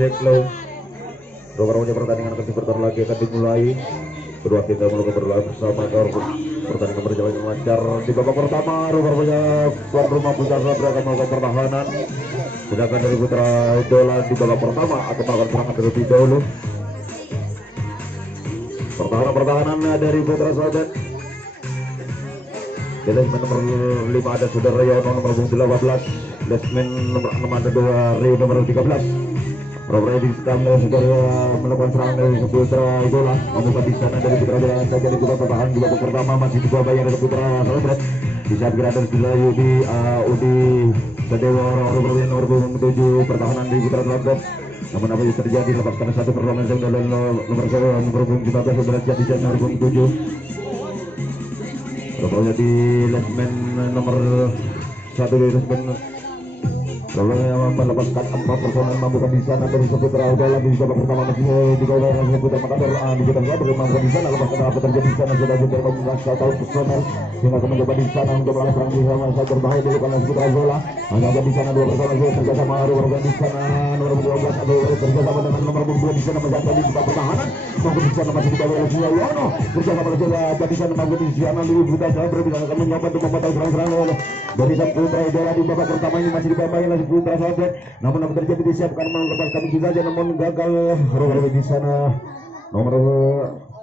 Zeklo. Rombongan pertandingan akan diputar lagi, akan dimulai. Kedua kita melakukan berlaga bersama. Pertandingan berjalan lancar di babak pertama. Rupanya tuan rumah Putra Satria akan melakukan pertahanan, sedangkan dari Putra Idola di babak pertama akan melakukan serangan terlebih dahulu. Pertahanan dari Putra Satria. Di lesmen nomor 5 ada Saudara Yono, nomor 18. Lesmen nomor 6 ada 2 Rio nomor 13. Robredi Kamil Saudara melakukan serangan dari Putra Idola, membuka di sana dari Putra Idola saja di babak pertahanan di babak pertama masih dibuka bayar dari Putra Satria. Di saat gerakan sudah Udi Sadewa Robredi nomor 7 pertahanan di Putra Satria. Namun apa yang terjadi, lepaskan satu perlawanan dan nomor 15 Saudara jadi nomor 7. Robredi di lesmen nomor 1 di lesmen. Yang melepaskan 4 personel membuka di sana dari Putra Idola di babak pertama masih di bawah Putra Makassar di kita lihat memang di sana lepaskan apa terjadi di sana sudah Putra Makassar tahu personel yang akan mencoba di sana untuk melakukan serangan di sana sangat berbahaya dulu karena Putra Idola hanya ada di sana 2 personel kerjasama Robredi di sana nomor 12 atau kerjasama dengan nomor 2 di sana menjaga di babak pertahanan maupun di sana masih di bawah Yono kerjasama menjaga di sana maupun di sana di Putra Idola akan mencoba untuk membatasi serangan dari Putra Idola di babak pertama ini masih di bawah Putra Satria, namun apa terjadi disiapkan melepaskan itu saja namun gagal. Robredi di sana nomor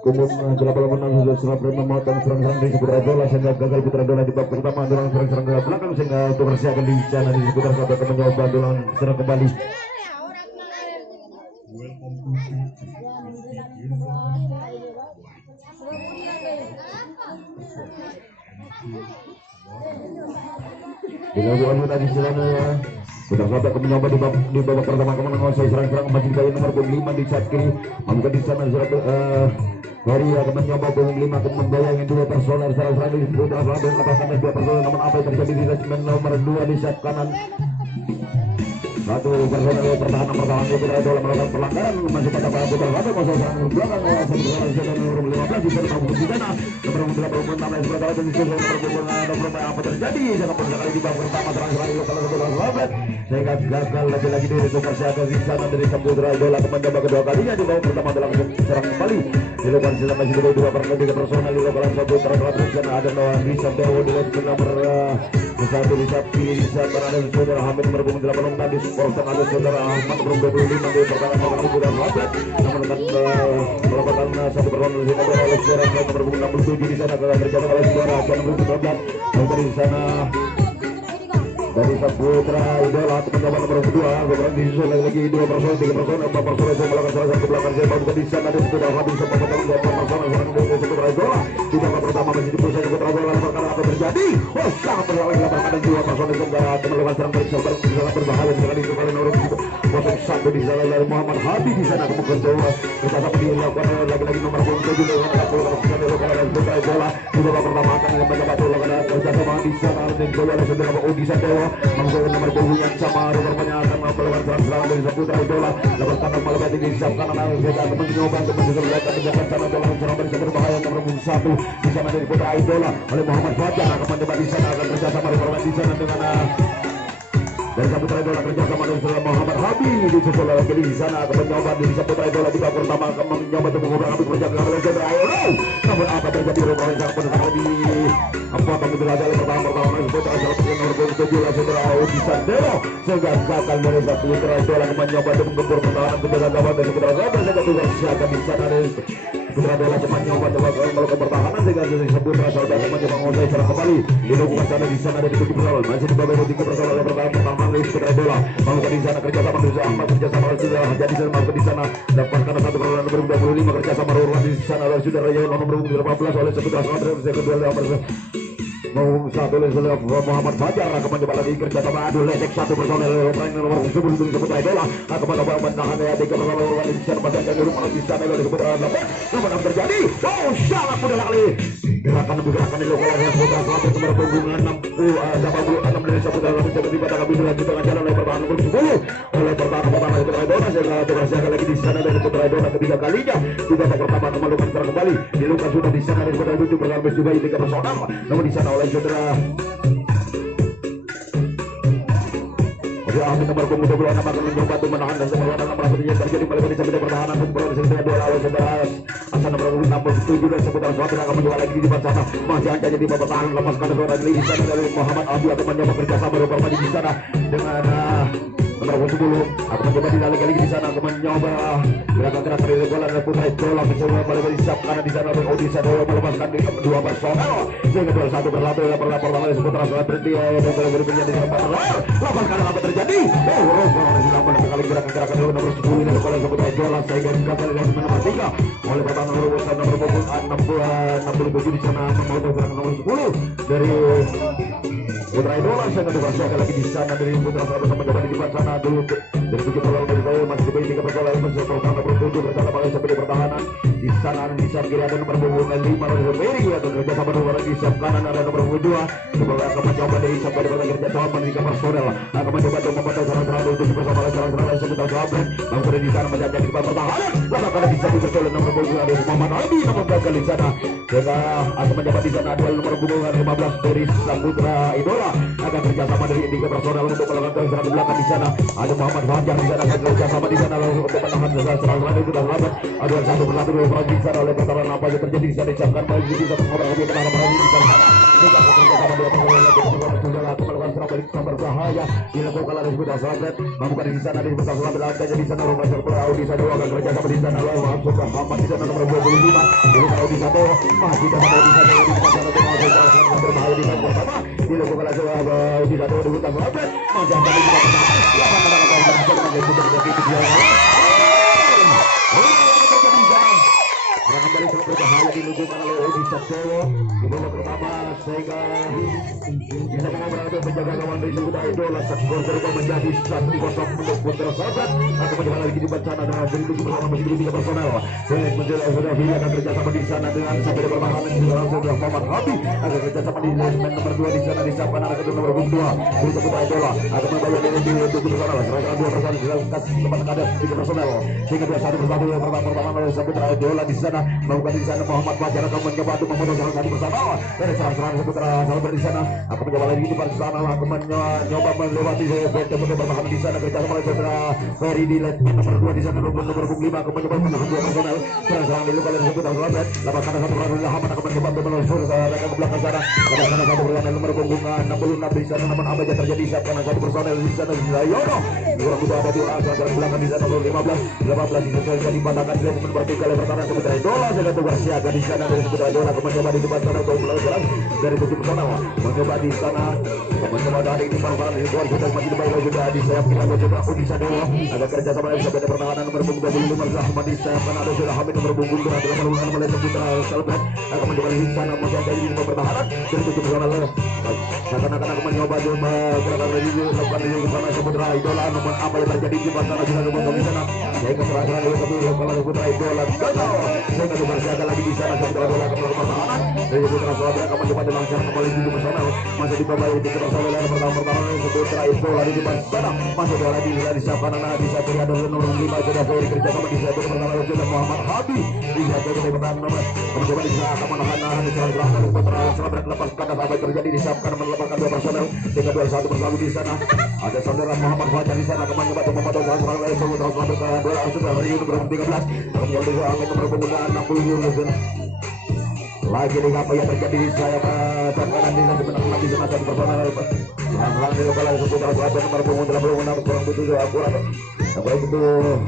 umum 86 sudah serapkan memotong serang-serang dari Putra Idola sehingga gagal Putra Idola di babak pertama dengan serang-serang ke belakang sehingga Tomersi akan di sana di Putra Satria akan mencoba dengan serang kembali. Dilakukan tadi sana Putra Satria akan mencoba di babak pertama akan menguasai serang-serang masih di bayar nomor 5 di saat kiri membuka di sana Hari akan mencoba 5 akan membayangin 2 personel serang-serang di Putra Satria lepaskan 2 personel namun apa yang terjadi di lesmen nomor 2 di saat kanan satu personel pertahanan Putra Idola melakukan pelanggaran masih pada Putra Satria masuk serang belakang nomor 15 di sana membuka di sana nomor 16 Putra Satria di sana nomor apa terjadi sangat sekali di babak pertama serang-serang lokal Putra Satria sehingga gagal lagi-lagi dari Tomersi akan di sana dari Putra Idola akan mencoba kedua kalinya di babak pertama dalam serang kembali dilakukan sisa masih di 2 personel di lokal Putra Satria di sana ada Noah Bisa Dewo di nomor 1 di saat kiri di sana ada Saudara Hamid nomor 86 tadi Sportsan ada Saudara Ahmad nomor 25 di pertandingan Putra Satria namun akan melakukan satu perlawanan di sana oleh Saudara nomor 67 di sana akan terjadi oleh Saudara nomor 19 di sana dari Putra Idola untuk mencoba nomor 2 kemudian disusul lagi 2 personel 3 personel 4 personel yang melakukan salah satu belakang saya baru di sana ada Putra habis sempat potong 2 personel serangan dari Putra Idola di babak pertama masih dipusat Putra Idola perkara apa terjadi sangat berbahaya ada 2 personel yang melakukan serang balik sangat berbahaya dengan itu kali nomor 1 di sana dari Muhammad Habib di sana kemudian coba kita sama dilakukan lagi nomor 7 dengan Putra Idola di babak pertama akan mencoba melakukan kerjasama di sana dan coba oleh Saudara Udi Sadewa menggunakan nomor punggung yang sama rupanya akan melakukan serangan dari Putra Idola dapat tangan malam tinggi disiapkan anak kita akan mencoba untuk menjelaskan menjaga sana dalam serang dari berbahaya nomor 1 di sana dari Putra Idola oleh Muhammad Fajar akan mencoba di sana akan kerjasama di sana dengan dari Putra Idola kerjasama dengan Muhammad Habib di sebelah kiri di sana akan mencoba di Putra Idola di babak pertama akan mencoba untuk mengubah Habib kerjasama dengan Saudara Idola namun apa terjadi rupanya sangat pendekat di apa yang berada di pertama Putra Satria nomor 7 Saudara Udi Sadewo sehingga gagal dari Putra Idola mencoba untuk menggempur pertahanan penjagaan gawang dari Putra Satria sehingga tugas siaga di sana dari Putra Idola cepat mencoba melakukan pertahanan sehingga Putra Satria mencoba menguasai serangan kembali dilakukan sana di sana dari 7 personel masih di bawah 3 personel pertahanan dari Putra Idola melakukan di sana kerjasama dengan Ahmad kerjasama sudah jadi melakukan di sana dapatkan satu perlawanan nomor 25 kerjasama Roland di sana oleh Saudara Yono nomor 15 oleh Putra Satria kedua mau satu oleh Muhammad Fajar akan mencoba lagi kerjasama adu lecek satu personel nomor 10 di Putra Idola akan mencoba menahan ya 3 personel di sana pada jalur di sana oleh Putra Idola namun apa terjadi sangat mudah kali gerakan di lokal Putra Satria nomor punggung 86 dari Putra Satria di pada kami di tengah jalan oleh pertahanan nomor 10 oleh pertahanan Putra Idola sehingga terasa lagi di sana dari Putra Idola ketiga kalinya di babak pertama melakukan serang kembali dilakukan sudah di sana dari Putra Idola berambis juga 3 personel namun di sana oleh Saudara Dia Amin nomor punggung 26 akan mencoba untuk menahan dan sebenarnya merasa terjadi kembali sampai pertahanan untuk berhasil dua lawan sebelas. Asal nomor 67 dan seputar suatu akan mencoba lagi di depan sana. Masih hanya di bawah pertahanan lepaskan seorang di sana dari Muhammad Abi akan mencoba kerjasama beberapa di sana dengan nomor 10 aku mencoba di di sana aku mencoba gerakan-gerakan dari bola dan Putra Idola mencoba kembali disiap karena di sana Odi Sadowo melepaskan di kedua personel sehingga 2-1 berlaku yang pertama seputar suatu berhenti dan berikutnya di depan lepaskan apa terjadi dilakukan sekali gerakan-gerakan dari nomor 10 ini oleh Putra Idola sehingga dikatakan dari nomor 3 oleh pertahanan nomor 67 di sana memotong gerakan nomor 10 dari Putra Idola saya akan lagi di sana dari Putra Idola mencoba di depan sana dulu dari 7 bola dari saya masih diberi 3 bola masih pertahanan nomor 7 bersama paling sampai di pertahanan di sana di sana kiri ada nomor 5 nomor Ferry atau kerja sama nomor di sisi kanan ada nomor 2 coba akan mencoba dari sampai di pertahanan kerja sama di personel akan mencoba untuk memotong serangan untuk bersama serangan sebentar sahabat bang sudah di sana menjaga di pertahanan lalu akan bisa diperoleh nomor 2 dari Muhammad Abi nomor gagal di sana sehingga akan mencoba di sana duel nomor 15 dari Putra Idola akan kerjasama dari Indika personel untuk melakukan serangan di belakang di sana ada Muhammad Fajar di sana kerjasama di sana lalu untuk menahan serangan itu dan lambat ada satu berlaku di sana oleh pertahanan apa yang terjadi di sana disiapkan bagi bisa mengobrol lebih pertahanan di sana tidak kerjasama dengan melakukan serangan balik berbahaya dilakukan oleh Putra Sahabat membuka di sana di Putra Sahabat lantai di sana rumah serpau di sana akan kerjasama di sana lalu masuk ke Muhammad di sana nomor 25 dulu kalau di sana masih dapat di sana di sana dengan berbahaya di sana pertama dilakukan oleh Sahabat di sana di Putra Sahabat masih akan di sana kembali sangat berbahaya dilakukan oleh Odi Sadowo di babak pertama sehingga bisa mengobrol untuk menjaga kawan dari Putra Idola skor berubah menjadi 1-0 untuk Putra Sahabat akan mencoba lagi di depan sana dengan begitu bersama masih diberi 3 personel dan menjelaskan sudah Fili akan kerjasama di sana dengan sampai di pertahanan di dalam sebelah Muhammad Habib akan kerjasama di nomor 2 di sana disiapkan arah kedua nomor 2 untuk Putra Idola akan membayar di untuk personel serangan 2 personel di dalam tempat ada 3 personel sehingga 2-1 bersatu yang pertama oleh Putra Idola di sana melakukan di sana Muhammad Fajar akan mencoba untuk memotong serangan bersama dari serangan Putra Sahabat di sana akan mencoba lagi di depan sana akan mencoba melewati untuk pertahanan di sana kerjasama oleh Putra Ferry di nomor 2 di sana nomor 5 akan mencoba menahan 2 personel serangan dilakukan oleh Putra Sahabat lepaskan satu orang Haman akan mencoba untuk menelusur ke belakang sana lepaskan satu personel nomor punggung 66 di sana namun apa yang terjadi siapkan satu personel di sana Yono kurang juga ada di orang belakang di sana nomor 15 disesuaikan di pandangan dia seperti kali pertahanan Putra Idola dengan tugas siaga di sana dari Putra Idola akan mencoba di depan sana untuk melakukan dari 7 personel mencoba di sana mencoba dari di pertahanan di luar sudah masih dibayar juga di sayap kita mencoba Odi Sadowo ada kerja sama yang sampai pertahanan nomor punggung 25 Rahmat di sayap kanan ada sudah Hamid nomor punggung berada nomor 6 oleh Putra Sahabat akan mencoba di sana menjaga di pertahanan dari 7 personel seakan-akan akan mencoba gerakan dari lakukan di sana Putra Idola namun apa yang terjadi di sana sudah memotong di sana sehingga serangan dari Putra Idola gagal sehingga berjaga lagi di sana Putra Idola akan melakukan pertahanan dari Putra Sahabat akan mencoba dilangsung kembali di personel masih dibawa di personel yang pertahanan Putra Idola di depan sana masih bola di disiapkan anak di satu ada nomor 5 sudah Ferry kerja sama di satu pertahanan sudah Muhammad Habib di satu pertahanan nomor mencoba di sana akan menahan di serangan Putra Sahabat lepaskan apa yang terjadi disiapkan melepaskan 2 personel sehingga 2-1 bersama di sana ada saudara Muhammad Fajar di sana akan mencoba untuk memotong serangan oleh Putra Sahabat sudah hari nomor 13 kemudian juga nomor punggung 60 lagi dengan apa yang terjadi di saya kanan di sana benar lagi semasa di personal langsung di lokal Putra Sahabat nomor punggung 86 kurang betul akurat sampai itu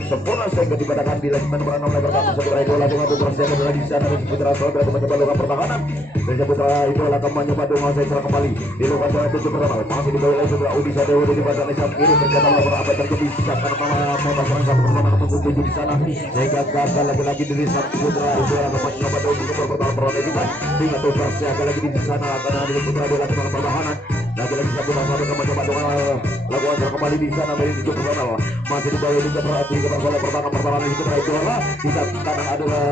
sempurna sehingga dipadakan di nomor 6 oleh pertahanan Putra Idola dengan Putra Sahabat lagi di sana dan Putra Sahabat mencoba lakukan pertahanan dan Putra Idola akan mencoba menguasai serang kembali di lokal 7 personal masih dibawa oleh Putra Odi Sadowo di depan sana saat kiri ternyata lakukan apa terjadi siapkan mata serang satu personal nomor 7 di sana sehingga gagal lagi dari Putra Idola akan mencoba untuk pertahanan sehingga Tugas akan lagi di sana karena ada Putra Idola dengan pertahanan lagi satu Sahabat akan mencoba lakukan serang kembali di sana dari 7 personal masih dibawa di pertahanan pertahanan di Putra Idola di kanan adalah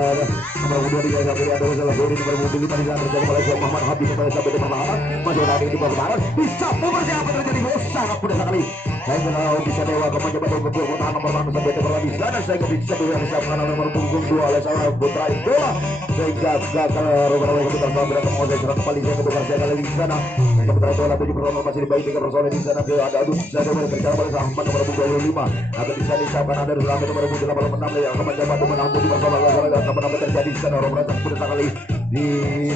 nomor 2 di sana ada salah Ferry nomor 5 di sana terjadi oleh Muhammad Habib sampai di pertahanan masih ada di pertahanan bisa berarti apa terjadi sangat mudah sekali saya kalau bisa dewa akan mencoba untuk pertahanan pertahanan sampai di sana saya bisa disiapkan nomor punggung 2 oleh salah Putra Idola sehingga gagal Putra Sahabat akan menguasai serang kembali saya ketukar saya kali di sana sementara bola 7 personal masih dibaik 3 personal di sana ada adu saya berbicara pada Ahmad nomor 25 akan bisa disahkan ada Rahmat nomor 86 yang akan mencoba untuk menanggung di masalah apa terjadi di sana Rob Razak sudah kali di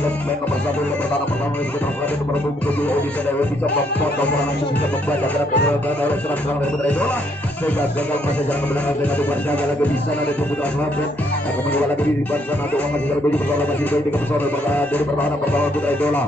leg nomor 1 pertahanan yang sudah berada nomor 27 di sana bisa memotong langsung bisa membaca gerak serang dari Putra Idola sehingga gagal masa jalan kemenangan dengan berjaga lagi di sana dari Putra Selatan akan mencoba lagi di depan sana doang masih berbeda persoalan masih berbeda persoalan dari pertahanan Putra Idola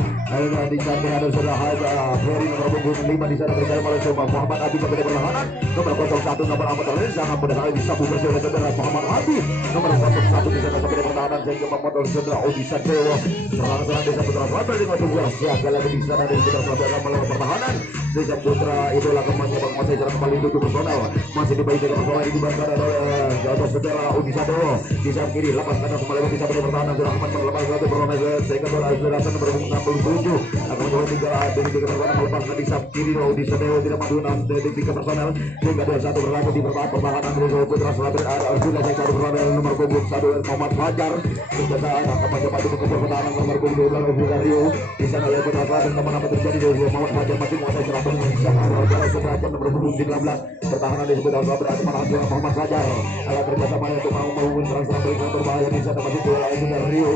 di sana ada sudah Haja Ferry nomor 25 di sana berjalan oleh Muhammad Abi kepada pertahanan nomor 01 nomor Ahmad Ali sangat mudah sekali disapu bersih oleh saudara Muhammad Abi nomor 01 di sana sampai pertahanan sehingga memotong saudara Odi Sadewo serang-serang desa Putra Selatan dengan tugas jaga lagi di sana dari Putra Selatan akan melawan pertahanan desa Putra Idola kembali masih jalan kembali 7 personal masih dibaik dengan personal di dibantu oleh jatuh saudara Odi Sadewo di samping kiri lepas kanan kembali bisa pada pertahanan sudah aman melepas satu personal sehingga bola sudah nomor 67 akan mencoba 3 personal melepaskan di samping kiri Odi Sadewo tidak mampu 3 personal sehingga 2-1 berlaku di pertahanan dari Putra Selatan ada sudah saya cari personal nomor 1 Muhammad Fajar berjasa akan mencoba untuk pertahanan nomor 12 Rio di sana oleh Putra Selatan teman apa terjadi dari Muhammad Fajar masih menguasai seratan di sana derajat nomor 19 pertahanan di sebelah berada Muhammad Fajar akan kerjasama untuk mau serang-serang berikut berbahaya di sana masih bola itu dari Rio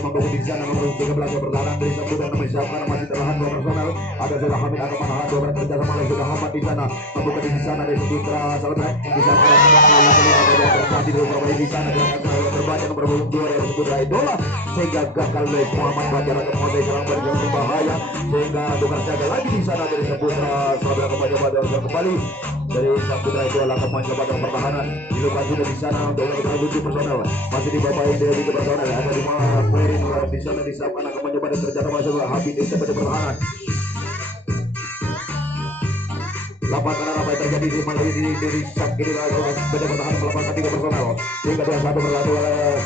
membangun di sana nomor 13 pertahanan dari sebelah nomor siapa masih terlahan 2 personal ada sudah Hamid akan menahan 2 berkerjasama oleh sudah Hamid di sana membuka di sana dari Putra Selatan di sana terjadi di sana berbanyak nomor 2 dari Putra Idola sehingga gagal oleh Muhammad Fajar akan menguasai serang berjalan berbahaya sehingga tukar jaga lagi di sana dari Putra Selatan kembali dari Putra Idola akan mencoba dengan pertahanan di lokasi sudah di sana untuk mencoba 7 personal masih dibabai dari 7 personal ada 5 Ferin di sana di sana akan mencoba dan terjadi masuk Habib di sebelah pertahanan lapan kanan apa yang terjadi di malam ini dari sak kiri beda pertahanan melepaskan 3 personal sehingga 2-1 berlaku oleh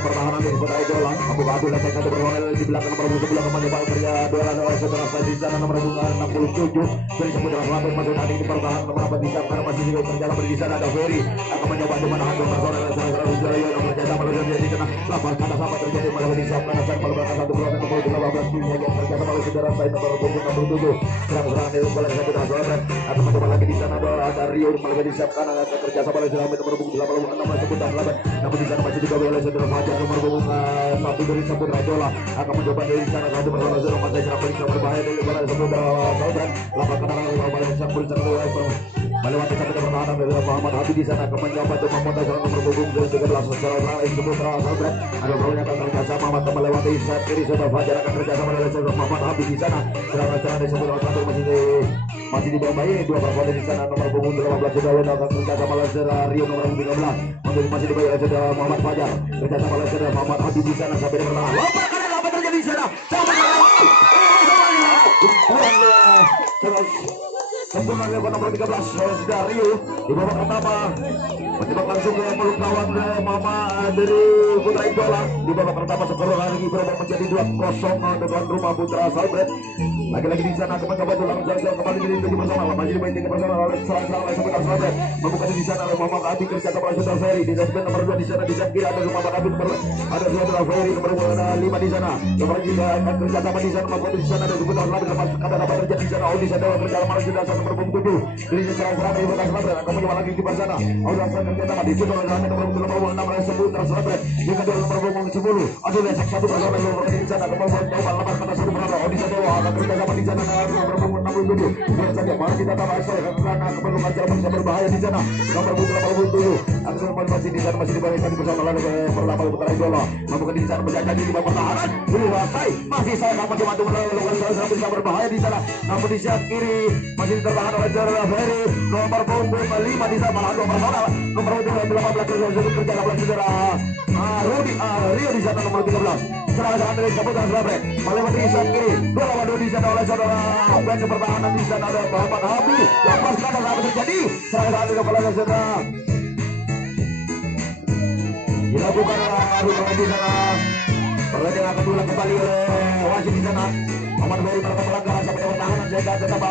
pertahanan dari Putra Idola Abu Abdul dan satu personel di belakang nomor 11 kembali balik kerja duel oleh saudara di sana nomor 67 dari Putra Selatan masuk tadi di pertahanan nomor 4 di sana masih juga berjalan di sana ada Ferry akan mencoba di mana ada personel dan saudara Ujaya yang berjasa malam di sana lapan kanan apa terjadi malam di sana dan melepaskan satu personel nomor 15 tim yang berjasa oleh saudara saya nomor 67 serang-serang dari bola Putra Selatan akan mencoba lagi di sana ada Rio malam di sana kanan akan berjasa oleh saudara nomor 86 Putra Selatan namun di sana masih juga oleh saudara Fajar nomor 1 dari Putra Idola akan mencoba dari sana satu bersama zero masih serang balik berbahaya dari bola Putra Selatan lapan kanan bola di sana melewati satu pertahanan dari Muhammad Habib di sana akan mencoba untuk memotong serang nomor 13 secara Putra Selatan ada bolanya akan kerjasama maka melewati saat kiri saudara Fajar akan kerjasama dengan saudara Muhammad Habib di sana serang-serang dari Putra Selatan masih dibawahi 2 personel di sana nomor 15 sudah akan kerjasama dengan saudara Rio nomor 13 untuk masih dibawahi oleh saudara Muhammad Fajar kerjasama oleh saudara Muhammad Habib di sana sampai di pertahanan lompat kanan apa terjadi di sana sempurna dilakukan nomor 13 sudah Rio di babak pertama mencoba langsung ke peluk lawan Mama dari Putra Idola di babak pertama skor lagi berubah menjadi 2-0 dengan rumah Putra Selatan lagi-lagi di sana akan mencoba tulang jalan kembali dari 7 bersama masih dimain 3 bersama oleh serang-serang oleh Putra Selatan membuka di sana oleh Muhammad Abi kerja sama oleh Saudara Ferry di sebelah nomor 2 di sana di samping kiri ada Muhammad Abi ada Saudara Ferry nomor 5 di sana nomor 3 akan kerja sama di sana membuka di sana ada Putra Selatan lepas ada apa terjadi di sana Audi Sadewa kerja sama oleh Saudara nomor 7 dari serang-serang dari Putra Selatan akan mencoba lagi di sana Audi kerja sama di situ oleh nomor 6 oleh Putra Selatan di kedua nomor 10 ada lesek satu bersama nomor di sana kemudian coba lepas kata satu bersama Audi Sadewa akan kerja sama di sana nomor 67 biar saja masih kita tambah karena keperluan jalan bisa berbahaya di sana nomor 87 akan masih di sana masih dibalikkan bersama lalu pertama Putra Idola membuka di sana menjaga di bawah pertahanan selesai masih saya akan mencoba untuk melakukan serangan bisa berbahaya di sana namun di sisi kiri masih ditertahan oleh Saudara Ferry nomor 5 di sana malah 2 personal nomor 18 kerja sama Saudara Rudi Rio di sana nomor 13 serangan dari Putra Selatan melewati di sisi kiri 2 di sana oleh Saudara bench pertahanan di sana ada Muhammad Habib lepas kanan apa terjadi serangan dari kepala Saudara dilakukan di sana pertandingan akan diulang kembali oleh wasit di sana Muhammad Ferry melakukan pelanggaran sampai pertahanan sehingga tetap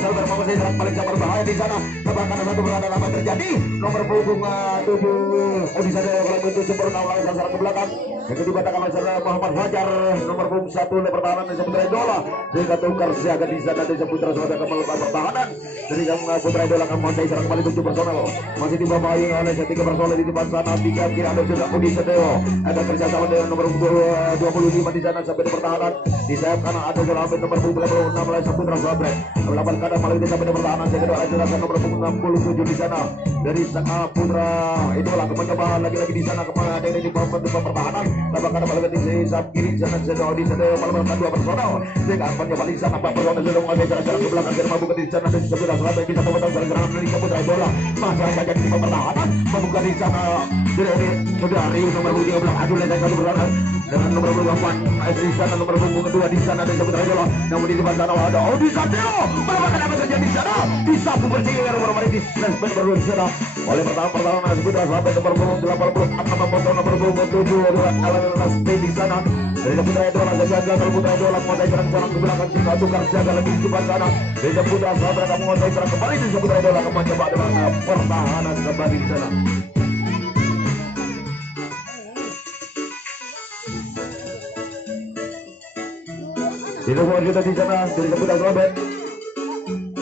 Saudara Muhammad Ferry paling berbahaya di sana bahkan satu berada lama terjadi nomor punggung 7 Odisa Dewa kalau itu sempurna ulang sasaran ke belakang yang dibatalkan oleh saudara Muhammad Fajar nomor punggung 1 oleh pertahanan dari Putra Idola sehingga tukar siaga di sana dari Putra Saudara melakukan pertahanan dari Putra Idola akan menguasai serang kembali 7 personal masih dibawahi oleh 3 personal di depan sana 3 kiri ada juga Odisa Dewa ada kerjasama dengan nomor 25 di sana sampai di pertahanan di sayap kanan ada juga nomor punggung 26 oleh Putra Saudara melakukan kadang malah sampai di pertahanan yang kedua ada nomor punggung 67 di sana dari Putra Idola mencoba lagi-lagi di sana kepada ada di bawah pertahanan lakukan kadang malah di sayap kiri di sana Odisa Dewa melakukan 2 personal sehingga mencoba di sana 4 personal sudah menguasai jarak ke belakang dan mampu di sana dan sudah selesai bisa memotong serangan dari Putra Idola masih saja di pertahanan membuka di sana sudah Rio nomor 13 adu dan satu pertahanan dengan nomor 28 di sana nomor punggung kedua di sana dan Putra Idola namun di depan sana ada Odisa Dewa melakukan apa terjadi di sana disapu bersih dengan nomor di Lesben baru di sana oleh pertahanan Putra sampai nomor punggung 86 memotong nomor punggung 7 adalah Alan di sana dari Putra Idola jaga Putra Idola menguasai serang ke belakang sehingga tukar jaga lebih di depan sana dari Putra Saudara menguasai serang kembali di Putra Idola mencoba dengan pertahanan kembali di sana. Dilakukan kita di sana dari Putra Saudara.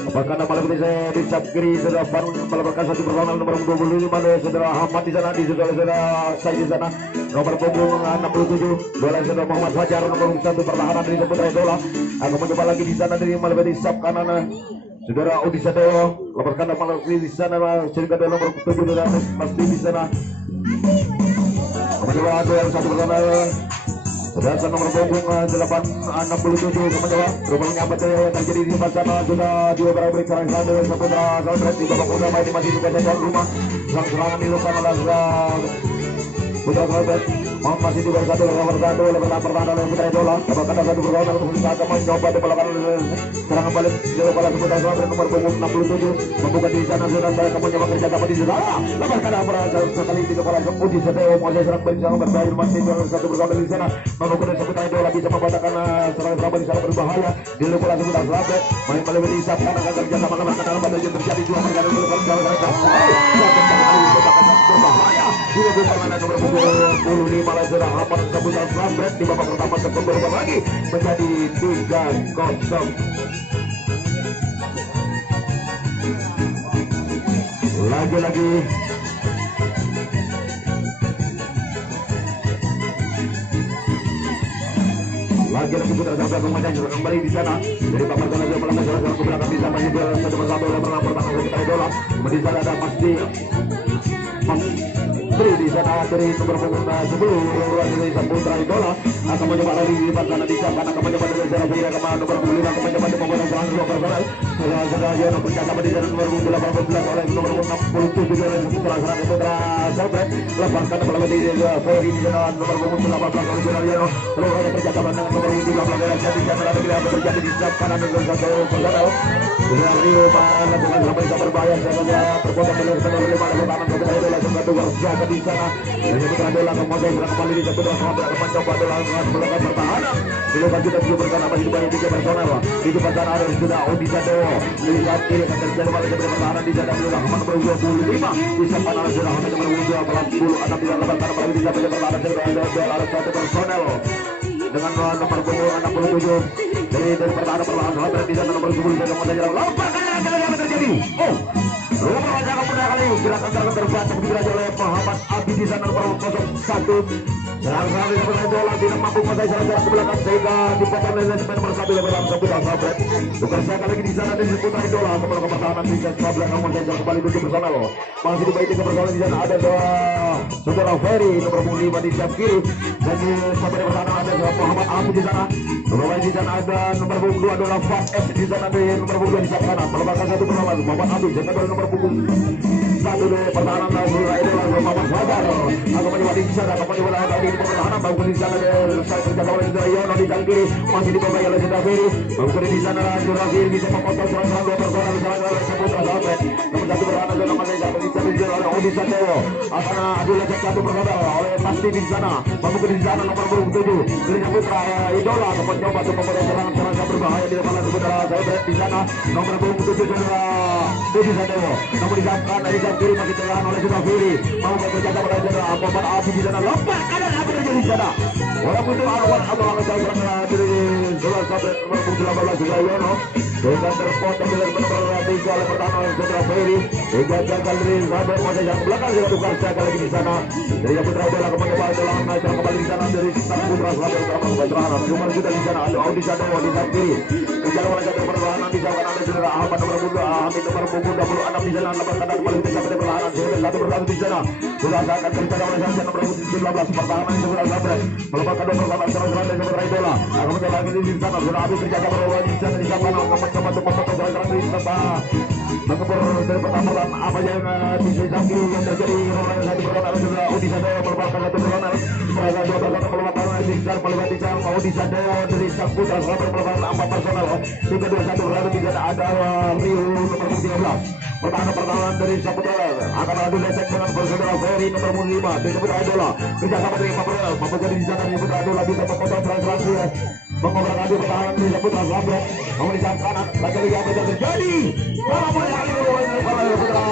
Apakah nama lebih saya dicap kiri saudara Farun melakukan satu perlawanan nomor 25 oleh saudara Ahmad di sana di saudara saya di sana nomor punggung 67 bola saudara Muhammad Fajar nomor 1 pertahanan dari Putra Idola akan mencoba lagi di sana dari melebih sap kanan saudara Odisa Dewa lepaskan nama di sana sehingga nomor 7 dan pasti di sana mencoba ada yang satu pertahanan saudara nomor punggung 867 mencoba rupanya apa yang terjadi di depan sana sudah dua barang beri serang sana Putra Saudara di babak pertama ini masih bukan tuan rumah serangan dilakukan oleh Putra Saudara masih juga satu oleh pertahanan oleh Putra Idola bahkan ada satu perlawanan untuk berusaha mencoba di belakang serangan balik dilakukan oleh Putra Saudara nomor punggung 67 membuka di sana sudah saya akan mencoba kerja sama di sana lepaskan apa sekali di kepala Odisa Dewa mulai serang balik sangat berbahaya masih satu perlawanan di sana membuka dari Putra Idola bisa membatalkan serangan di sana berbahaya dilakukan oleh Putra Saudara main melewati di sana akan kerja sama dengan yang terjadi dua perkara dilakukan berbahaya dilakukan nomor punggung 25 sudah Ahmad Putra Saudara di babak pertama sebelum berubah lagi menjadi 3-0 lagi-lagi Putra Saudara kemudian juga kembali di sana dari papan sana dia melangkah jalan ke belakang di sana juga satu persatu oleh pertahanan Putra Idola di sana ada pasti di sana dari nomor punggung 10 dari Putra Idola akan mencoba lagi di depan sana di sana akan mencoba dengan jarak kiri ke nomor punggung 5 akan mencoba di pembuatan serangan dua personal setelah dia bersama di sana nomor punggung 18 oleh nomor 67 oleh Putra Saudara lepaskan kembali di Ferry di sana nomor punggung 18 oleh Junior lalu ada kerjasama dengan nomor 13 dari jadi sana ada tidak terjadi di sebelah kanan dengan satu personal dengan Rio mana dengan sampai berbahaya saja terbuat oleh nomor 5 pertahanan Putra Idola sudah dua di sana dan Putra Idola kemudian serang kembali di Putra Saudara akan mencoba adalah melakukan pertahanan dilakukan kita juga bersama masih banyak 3 personal di depan sana ada sudah Odisa Dewa di saat kiri akan terjadi kembali dari pertahanan di sana sudah nomor 25 di depan ada sudah nomor 26 akan tidak lepas karena lagi di sana pertahanan ada satu personal dengan nomor punggung 67 dari pertahanan Saudara di sana nomor 10 sudah kemudian lepaskan yang terjadi rumah wajah mudah kali gerakan terbatas begitu oleh Muhammad Abi di sana nomor 01 serang di Putra Idola tidak mampu menguasai jarak ke belakang sehingga dipotong oleh nomor 1 dalam Putra Saudara tukar siaga lagi di sana dari Putra Idola kembali ke pertahanan di sana belakang mengejar kembali tujuh personal masih dibaiki ke personal di sana ada dua saudara Ferry nomor 5 di sisi kiri dan di sampai di pertahanan ada Muhammad Abi di sana nomor di sana ada nomor 2 adalah Fat F di sana di nomor 2 di sana kanan melepaskan satu personal Muhammad Abi dan nomor punggung 1 dari pertahanan Putra Idola Muhammad Fajar akan mencoba di sana akan mencoba di pertahanan bangun di sana saya terjaga oleh Saudara Yono di kaki kiri masih dibawa oleh Saudara Ferry bangun di sana Saudara Ferry bisa memotong serangan dua personal serangan oleh Putra Saudara nomor 1 pertahanan Saudara Malaysia bisa oleh Odisa Dewa akan adu lagi satu personal oleh pasti di sana bangun di sana nomor 7 dari Putra Idola akan mencoba untuk memotong serangan berbahaya di depan Putra Sabret di sana nomor 27 adalah Dedi Sadewo. Namun dijangkauan dari jam kiri masih terlahan oleh Sudah Fili. Mau berjaga pada adalah Muhammad Afi di sana. Lompat kanan apa terjadi di sana? Walaupun itu Arwan atau langsung dari Sudah Sabret nomor 18 juga Yono. Dengan terpotong dengan nomor 3 oleh pertahanan oleh Sudah Fili. Hingga gagal dari Sabret masih yang belakang dengan tukar jaga lagi di sana. Dari Putra bola kembali dalam naik kembali di sana dari Putra Sabret bersama pertahanan. Cuma kita di sana ada Audi Sadewo di samping kiri. Kejar oleh jatuh perlahanan di sana ada saudara Ahmad nomor 2 Hamid nomor 26 di sana lepas kanan kembali ke samping perlahanan sudah satu persatu di sana sudah akan terjaga oleh samping nomor 19 pertahanan di sebelah Sabret melepaskan dua pertahanan serangan dari sebelah Idola akan mencoba lagi di sana sudah habis terjaga berlawan di sana di sana mencoba untuk memotong serangan di sana mengepur dari pertama apa yang di sisi kiri yang terjadi orang satu perlawanan sudah Audi Sadewo melepaskan satu perlawanan mereka dua perlawanan melepaskan di sana melewati sang Audi Sadewo dari sang Putra Sabret melepaskan 4 personal 3-2-1 berlalu di sana ada Rio nomor 13 pertahanan dari Saputra akan adu lesek dengan saudara Ferry nomor 5 dari Putra Idola kerjasama dari Papa jadi di sana di Putra Idola bisa memotong translasi mengobrak adu pertahanan dari Saputra Sabret namun di sana kanan lagi apa yang terjadi kalau kali ini Putra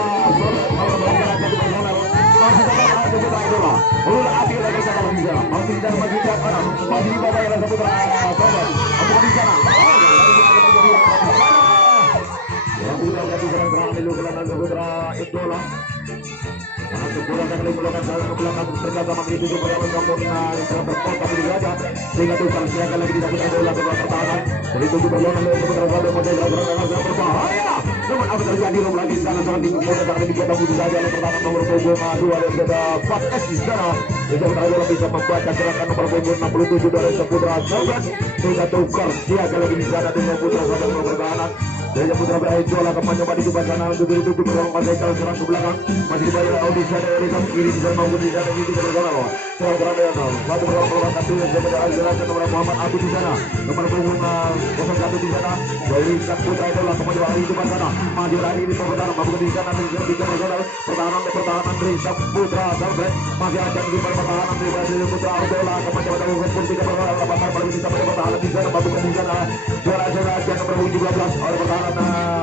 kalau melanggar satu personal masih tetap ada Putra Idola ulah api lagi sana di sana masih di sana masih di kanan masih di bawah oleh Saputra Sabret untuk di sana Putra Idola Putra kali melakukan salah ke belakang terjaga begitu juga yang kemudian telah terpotong di dada sehingga tukar siaga lagi di Putra Idola sebelah pertahanan dari tujuh berlawan oleh Putra Sabret model serangan berbahaya namun apa terjadi lagi sana sangat tinggi mudah sangat dipotong begitu saja oleh pertahanan nomor 2 dan juga 4S di sana sehingga Putra Idola bisa membaca gerakan nomor 67 dari Putra Sabret sehingga tukar siaga lagi di sana dengan Putra Sabret pertahanan dari Putra Idola kembali coba di sana untuk itu berlawan masih kalau serang ke belakang masih dibayar Audi Sadewo di samping kiri bisa maupun di sana itu bersama serang satu berlawan satu sebentar jelaskan nomor Muhammad Abu di sana nomor 01 di sana dari Putra Idola kembali lagi di sana maju lagi di pertahanan maupun di sana di pertahanan dari Putra Sabret masih ada di pertahanan dari Putra Idola kembali pada umur 3 berlawan lapangan paling bisa pada pertahanan di sana maupun di sana juara nomor 17 oleh pertahanan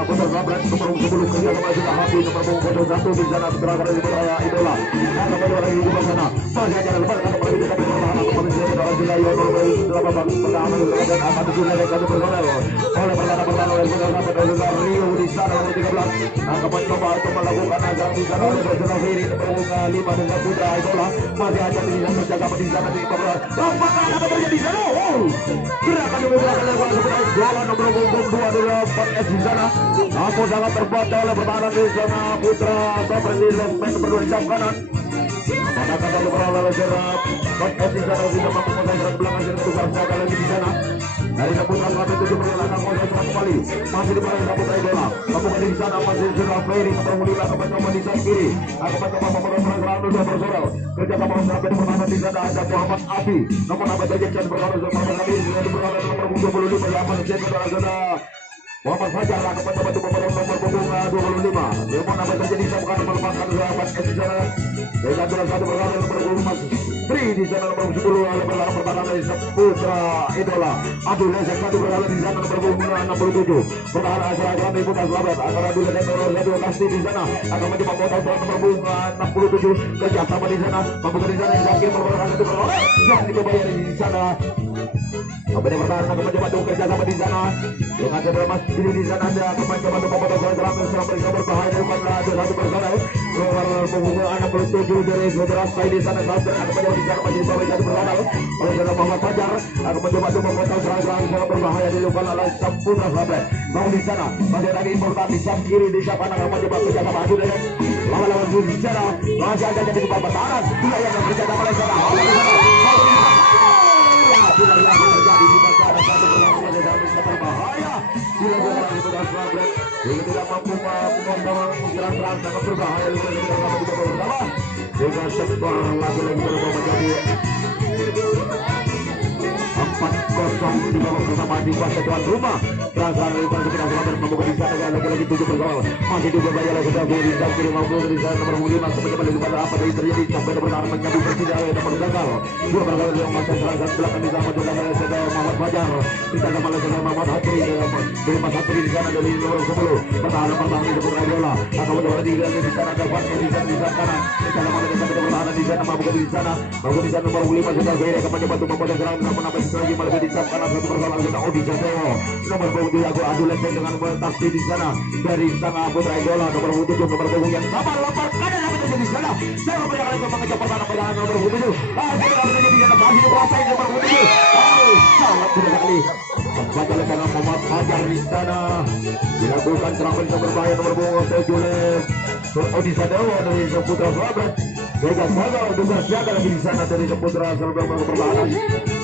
Putra Sabret nomor 10 kerja kembali sudah habis nomor 01 di sana setelah dari Putra Idola kembali lagi di sana masih ada lepas kembali di pertahanan kembali di sana juga Yono pertahanan dan akan juga ada satu personel oleh pertahanan oleh Putra Sabret dan juga Rio di sana nomor 13 kembali coba untuk melakukan agar di sana oleh Putra Firi nomor 5 dengan Putra Idola masih ada di sana terjaga di sana di pertahanan apakah apa terjadi di sana gerakan yang dilakukan oleh Putra Idola nomor 2 adalah 4S di sana namun sangat terbaca oleh pertahanan di sana Putra Sabret di segmen nomor 2 jam kanan apakah kata oleh serap 4S di sana bisa mampu mengejar belakang dan tukar jaga lagi di sana dari Putra Sabret itu berlaku kembali masih di belakang Putra Idola lakukan di sana masih sudah Ferry nomor 5 coba di sana kiri coba memperoleh dua personel kerja sama sampai pertahanan di sana ada Muhammad Abi nomor 6 Jackson berlalu nomor 25 yang masih ada Muhammad Fajar akan mencoba untuk memperoleh nomor punggung 25 namun apa terjadi bukan melepaskan sahabat di sana dengan jalan satu berlalu nomor 25 Tri di sana nomor 10 oleh berlalu pertahanan dari Putra Idola Abdul Lesek satu berlalu di sana nomor 67 pertahanan Asal di Putra Sabret akan Abdul Lesek nomor 2 pasti di sana akan mencoba memotong nomor 67 kerjasama di sana membuka di sana yang sakit pertahanan itu berlalu yang dibayar di sana Kembali pertahanan akan mencoba untuk kerjasama di sana dengan saudara Mas Diri di sana ada akan mencoba untuk memotong serangan berbahaya bukanlah ada satu personel nomor punggung 67 dari saudara Sai di sana Sabret akan mencoba di sana masih bawah satu personel oleh saudara Muhammad Fajar akan mencoba untuk memotong serangan berbahaya dilakukan oleh Putra Sabret mau di sana masih lagi important di samping kiri di sana akan mencoba kerjasama adu dengan lawan-lawan di sana masih ada jadi pertahanan dia yang kerjasama oleh saudara sudah terjadi di negara satu perlawanan yang sangat berbahaya dilakukan oleh Putra Sabret sehingga tidak mampu membangun serang-serang sangat berbahaya dengan skor lagi-lagi berubah menjadi 4 kosong di babak pertama di kuasa tuan rumah. Transfer dari Persipura Surabaya membuka di sana lagi-lagi 7 gol. Masih dibayar oleh sudah Buri dan kiri maupun dari sana nomor 5 sampai kembali kepada apa yang terjadi sampai bertahan mencapai Persija nomor gagal. Dua gagal yang masih seragam belakang di sana juga oleh saudara Muhammad Fajar. Kita kembali saudara Muhammad Hatri dari Mas Hatri di sana dari nomor 10. Bertahan di sebelah Radiola. Akan mencoba di sana ada Fatma di sana kanan. Kita kembali sampai bertahan di sana mampu di sana. Mampu di sana nomor 5 sudah Buri akan mencoba untuk memotong serangan namun apa lagi malah di sana kanan satu persoalan sudah Odi Satrio. Nomor 2 Aku adu leceng dengan taksi di sana dari sang Putra Idola nomor 7 nomor punggung yang sama lempar kanan yang terjadi di sana. Saya memperlihatkan itu mengejar pertahanan pertahanan nomor 7. Akhirnya terjadi di sana masih dikuasai nomor 7. Sangat mudah sekali. Baca oleh sana Muhammad Fajar di sana dilakukan serangan yang berbahaya nomor punggung 7 Odi Satrio dari Putra Surabaya. Gagal tugas jaga lagi di sana dari Putra Surabaya pertahanan.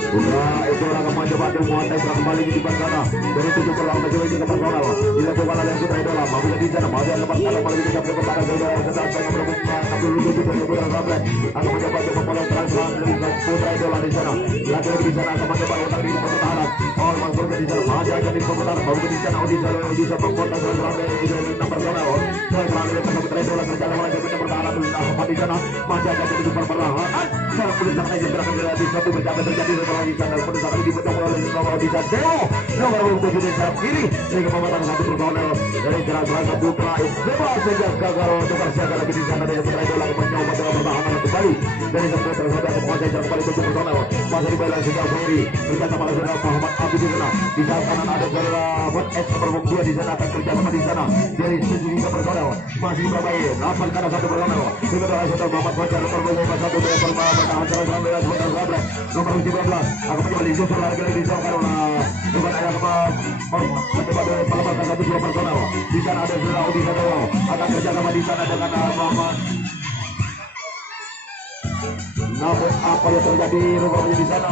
Putra Idola akan mencoba untuk menguasai serangan kembali di depan sana dari 7 peluang mencoba ini ke personal dilakukan oleh Putra Idola mampu di sana masih ada lepas kalau malah bisa berperkara saudara sedang saya berbuka tapi dulu dari Putra Surabaya akan mencoba untuk memulai transfer dari Putra Idola di sana lagi-lagi di sana akan mencoba otak di pertahanan masuk di sana masih ada di pertahanan mampu di sana bisa berkota Surabaya di nomor personal serangan dari Putra Idola berjalan lagi ke pertahanan di sana masih ada di perlahan serangan pulisan aja gerakan di satu berjalan terjadi di sana pada saat ini dipotong oleh nomor di Dewo nomor 7 di sayap kiri sehingga mematang satu personel dari Gerasa Putra Dewa sejak gagal tukar siaga lagi di sana dari Putra Idola mencoba dengan pertahanan kembali dari Putra Surabaya menguasai kembali 7 personel masih dibela sejak Ferry berkata malah saudara Muhammad Abdi di sana di saat kanan ada saudara Bot S nomor 2 di sana akan kerja sama di sana dari 7 personel masih bermain 8 karena 1 personel itu adalah saudara Muhammad Fajar nomor 1 dari pertahanan serangan dari Putra Surabaya nomor 17 akan kembali justru lagi di sana karena bukan ada mencoba dari pelembagaan 1-2 personel di sana ada saudara Odi Satrio akan kerja sama di sana dengan Muhammad. Namun apa yang terjadi rupanya di sana